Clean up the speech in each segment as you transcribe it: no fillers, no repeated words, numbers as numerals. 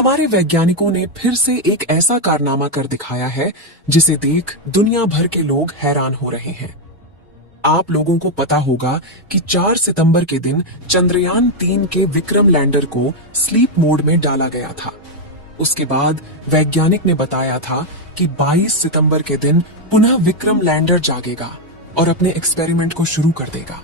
हमारे वैज्ञानिकों ने फिर से एक ऐसा कारनामा कर दिखाया है जिसे देख दुनिया भर के लोग हैरान हो रहे हैं। आप लोगों को पता होगा कि 4 सितंबर के दिन चंद्रयान 3 के विक्रम लैंडर को स्लीप मोड में डाला गया था। उसके बाद वैज्ञानिक ने बताया था कि 22 सितंबर के दिन पुनः विक्रम लैंडर जागेगा और अपने एक्सपेरिमेंट को शुरू कर देगा।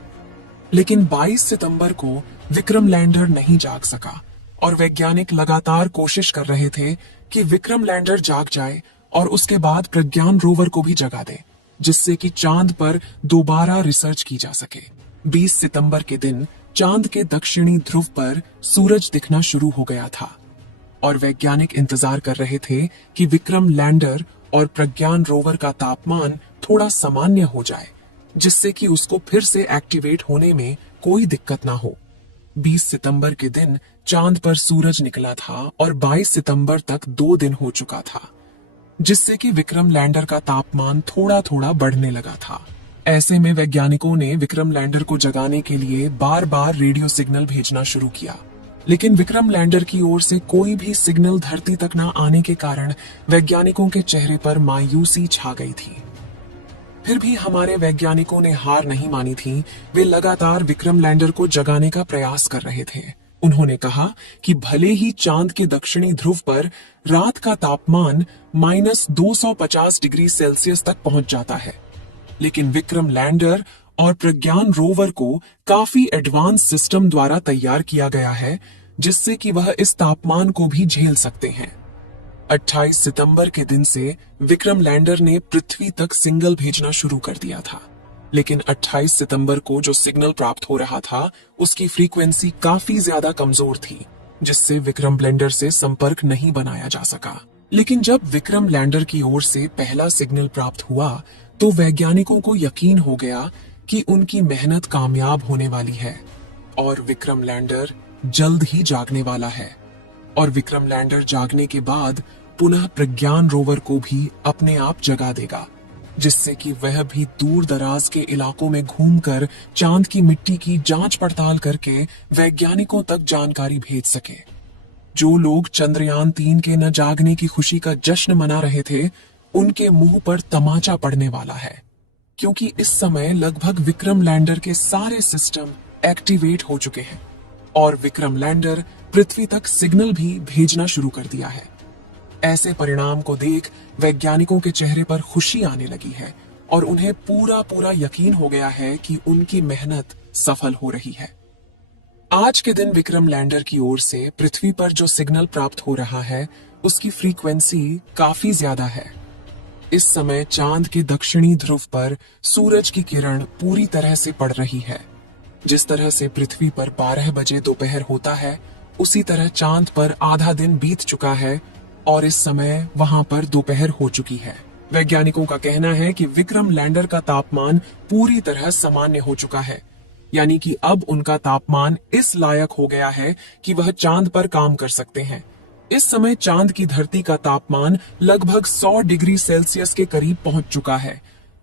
लेकिन 22 सितंबर को विक्रम लैंडर नहीं जाग सका और वैज्ञानिक लगातार कोशिश कर रहे थे कि विक्रम लैंडर जाग जाए और उसके बाद प्रज्ञान रोवर को भी जगा दे, जिससे कि चांद पर दोबारा रिसर्च की जा सके। 20 सितंबर के दिन चांद के दक्षिणी ध्रुव पर सूरज दिखना शुरू हो गया था और वैज्ञानिक इंतजार कर रहे थे कि विक्रम लैंडर और प्रज्ञान रोवर का तापमान थोड़ा सामान्य हो जाए, जिससे कि उसको फिर से एक्टिवेट होने में कोई दिक्कत ना हो। 20 सितंबर के दिन चांद पर सूरज निकला था और 22 सितंबर तक 2 दिन हो चुका था, जिससे कि विक्रम लैंडर का तापमान थोड़ा थोड़ा बढ़ने लगा था। ऐसे में वैज्ञानिकों ने विक्रम लैंडर को जगाने के लिए बार बार रेडियो सिग्नल भेजना शुरू किया, लेकिन विक्रम लैंडर की ओर से कोई भी सिग्नल धरती तक न आने के कारण वैज्ञानिकों के चेहरे पर मायूसी छा गई थी। फिर भी हमारे वैज्ञानिकों ने हार नहीं मानी थी। वे लगातार विक्रम लैंडर को जगाने का प्रयास कर रहे थे। उन्होंने कहा कि भले ही चांद के दक्षिणी ध्रुव पर रात का तापमान -250 डिग्री सेल्सियस तक पहुंच जाता है, लेकिन विक्रम लैंडर और प्रज्ञान रोवर को काफी एडवांस सिस्टम द्वारा तैयार किया गया है, जिससे कि वह इस तापमान को भी झेल सकते हैं। 28 सितंबर के दिन से विक्रम लैंडर ने पृथ्वी तक सिग्नल भेजना शुरू कर दिया था, लेकिन 28 सितंबर को जो सिग्नल प्राप्त हो रहा था उसकी फ्रीक्वेंसी काफी ज्यादा कमजोर थी, जिससे विक्रम लैंडर से संपर्क नहीं बनाया जा सका। लेकिन जब विक्रम लैंडर की ओर से पहला सिग्नल प्राप्त हुआ तो वैज्ञानिकों को यकीन हो गया कि उनकी मेहनत कामयाब होने वाली है और विक्रम लैंडर जल्द ही जागने वाला है। और विक्रम लैंडर जागने के बाद पुनः प्रज्ञान रोवर को भी अपने आप जगा देगा, जिससे कि वह भी दूर दराज के इलाकों में घूमकर चांद की मिट्टी की जांच पड़ताल करके वैज्ञानिकों तक जानकारी भेज सके। जो लोग चंद्रयान 3 के न जागने की खुशी का जश्न मना रहे थे, उनके मुंह पर तमाचा पड़ने वाला है, क्योंकि इस समय लगभग विक्रम लैंडर के सारे सिस्टम एक्टिवेट हो चुके हैं और विक्रम लैंडर पृथ्वी तक सिग्नल भी भेजना शुरू कर दिया है। ऐसे परिणाम को देख वैज्ञानिकों के चेहरे पर खुशी आने लगी है और उन्हें पूरा पूरा यकीन हो गया है कि उनकी मेहनत सफल हो रही है। आज के दिन विक्रम लैंडर की ओर से पृथ्वी पर जो सिग्नल प्राप्त हो रहा है उसकी फ्रीक्वेंसी काफी ज्यादा है। इस समय चांद के दक्षिणी ध्रुव पर सूरज की किरण पूरी तरह से पड़ रही है। जिस तरह से पृथ्वी पर 12 बजे दोपहर होता है, उसी तरह चांद पर आधा दिन बीत चुका है और इस समय वहां पर दोपहर हो चुकी है। वैज्ञानिकों का कहना है कि विक्रम लैंडर का तापमान पूरी तरह सामान्य हो चुका है, यानी कि अब उनका तापमान इस लायक हो गया है कि वह चांद पर काम कर सकते हैं। इस समय चांद की धरती का तापमान लगभग 100 डिग्री सेल्सियस के करीब पहुंच चुका है।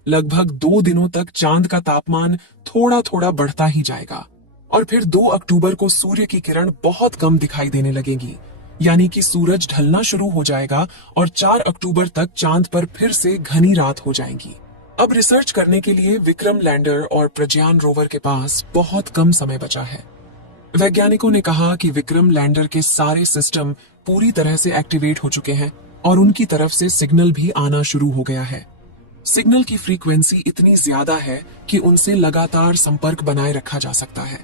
लगभग 2 दिनों तक चांद का तापमान थोड़ा थोड़ा बढ़ता ही जाएगा और फिर 2 अक्टूबर को सूर्य की किरण बहुत कम दिखाई देने लगेगी, यानी कि सूरज ढलना शुरू हो जाएगा और 4 अक्टूबर तक चांद पर फिर से घनी रात हो जाएगी। अब रिसर्च करने के लिए विक्रम लैंडर और प्रज्ञान रोवर के पास बहुत कम समय बचा है। वैज्ञानिकों ने कहा कि विक्रम लैंडर के सारे सिस्टम पूरी तरह से एक्टिवेट हो चुके हैं और उनकी तरफ से सिग्नल भी आना शुरू हो गया है। सिग्नल की फ्रीक्वेंसी इतनी ज्यादा है कि उनसे लगातार संपर्क बनाए रखा जा सकता है।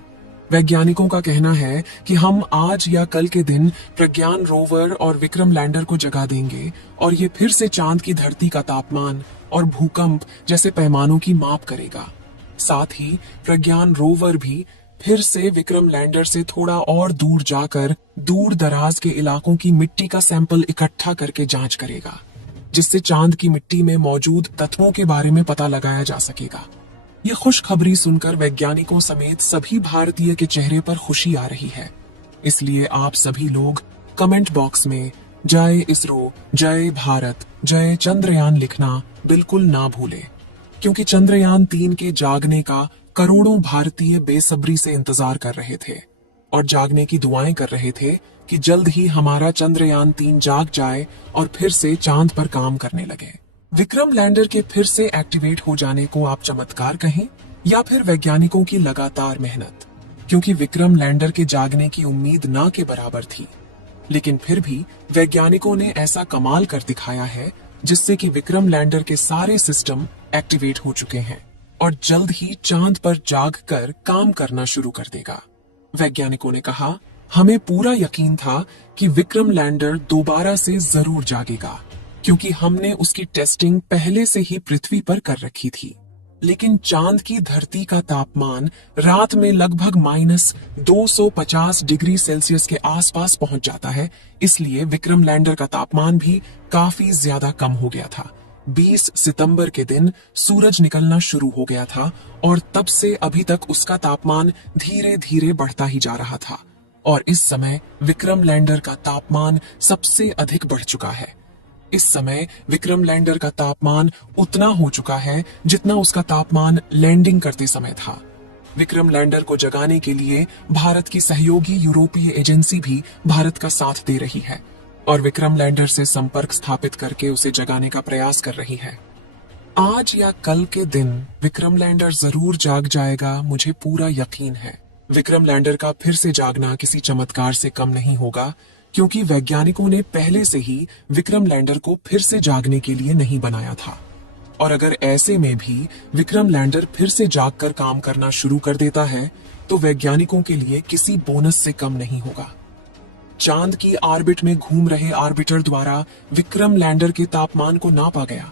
वैज्ञानिकों का कहना है कि हम आज या कल के दिन प्रज्ञान रोवर और विक्रम लैंडर को जगा देंगे और ये फिर से चांद की धरती का तापमान और भूकंप जैसे पैमानों की माप करेगा। साथ ही प्रज्ञान रोवर भी फिर से विक्रम लैंडर से थोड़ा और दूर जाकर दूर दराज के इलाकों की मिट्टी का सैंपल इकट्ठा करके जांच करेगा, जिससे चांद की मिट्टी में मौजूद तत्वों के बारे में पता लगाया जा सकेगा। ये खुशखबरी सुनकर वैज्ञानिकों समेत सभी भारतीय के चेहरे पर खुशी आ रही है। इसलिए आप सभी लोग कमेंट बॉक्स में जय इसरो, जय भारत, जय चंद्रयान लिखना बिल्कुल ना भूलें, क्योंकि चंद्रयान 3 के जागने का करोड़ों भारतीय बेसब्री से इंतजार कर रहे थे और जागने की दुआएं कर रहे थे कि जल्द ही हमारा चंद्रयान 3 जाग जाए और फिर से चांद पर काम करने लगे। विक्रम लैंडर के फिर से एक्टिवेट हो जाने को आप चमत्कार कहें या फिर वैज्ञानिकों की लगातार मेहनत, क्योंकि विक्रम लैंडर के जागने की उम्मीद ना के बराबर थी। लेकिन फिर भी वैज्ञानिकों ने ऐसा कमाल कर दिखाया है जिससे कि विक्रम लैंडर के सारे सिस्टम एक्टिवेट हो चुके हैं और जल्द ही चांद पर जागकर काम करना शुरू कर देगा। वैज्ञानिकों ने कहा, हमें पूरा यकीन था कि विक्रम लैंडर दोबारा से जरूर जागेगा, क्योंकि हमने उसकी टेस्टिंग पहले से ही पृथ्वी पर कर रखी थी। लेकिन चांद की धरती का तापमान रात में लगभग -250 डिग्री सेल्सियस के आसपास पहुंच जाता है, इसलिए विक्रम लैंडर का तापमान भी काफी ज्यादा कम हो गया था। 20 सितंबर के दिन सूरज निकलना शुरू हो गया था और तब से अभी तक उसका तापमान धीरे धीरे बढ़ता ही जा रहा था और इस समय विक्रम लैंडर का तापमान सबसे अधिक बढ़ चुका है। इस समय विक्रम लैंडर का तापमान उतना हो चुका है जितना उसका तापमान लैंडिंग करते समय था। विक्रम लैंडर को जगाने के लिए भारत की सहयोगी यूरोपीय एजेंसी भी भारत का साथ दे रही है और विक्रम लैंडर से संपर्क स्थापित करके उसे जगाने का प्रयास कर रही है। आज या कल के दिन विक्रम लैंडर जरूर जाग जाएगा, मुझे पूरा यकीन है। विक्रम लैंडर का फिर से जागना किसी चमत्कार से कम नहीं होगा, क्योंकि वैज्ञानिकों ने पहले से ही विक्रम लैंडर को फिर से जागने के लिए नहीं बनाया था। और अगर ऐसे में भी विक्रम लैंडर फिर से जागकर काम करना शुरू कर देता है तो वैज्ञानिकों के लिए किसी बोनस से कम नहीं होगा। चांद की ऑर्बिट में घूम रहे ऑर्बिटर द्वारा विक्रम लैंडर के तापमान को नापा गया,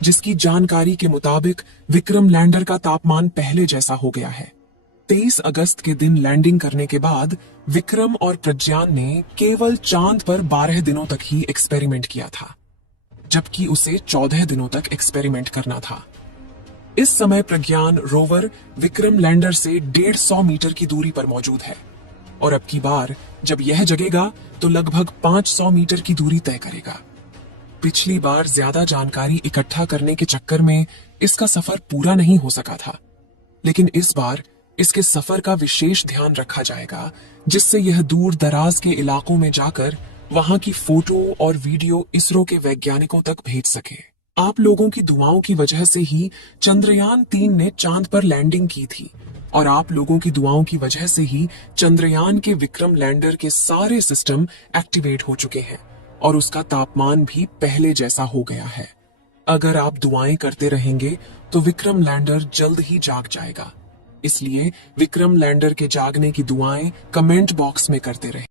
जिसकी जानकारी के मुताबिक विक्रम लैंडर का तापमान पहले जैसा हो गया है। 23 अगस्त के दिन लैंडिंग करने के बाद विक्रम और प्रज्ञान ने केवल चांद पर 12 दिनों तक ही एक्सपेरिमेंट किया था, जबकि उसे 14 दिनों तक एक्सपेरिमेंट करना था। इस समय प्रज्ञान रोवर विक्रम लैंडर से 150 मीटर की दूरी पर मौजूद है और अब की बार जब यह जगेगा तो लगभग 500 मीटर की दूरी तय करेगा। पिछली बार ज्यादा जानकारी इकट्ठा करने के चक्कर में इसका सफर पूरा नहीं हो सका था, लेकिन इस बार इसके सफर का विशेष ध्यान रखा जाएगा, जिससे यह दूर दराज के इलाकों में जाकर वहां की फोटो और वीडियो इसरो के वैज्ञानिकों तक भेज सके। आप लोगों की दुआओं की वजह से ही चंद्रयान 3 ने चांद पर लैंडिंग की थी और आप लोगों की दुआओं की वजह से ही चंद्रयान के विक्रम लैंडर के सारे सिस्टम एक्टिवेट हो चुके हैं और उसका तापमान भी पहले जैसा हो गया है। अगर आप दुआएं करते रहेंगे तो विक्रम लैंडर जल्द ही जाग जाएगा। इसलिए विक्रम लैंडर के जागने की दुआएं कमेंट बॉक्स में करते रहें।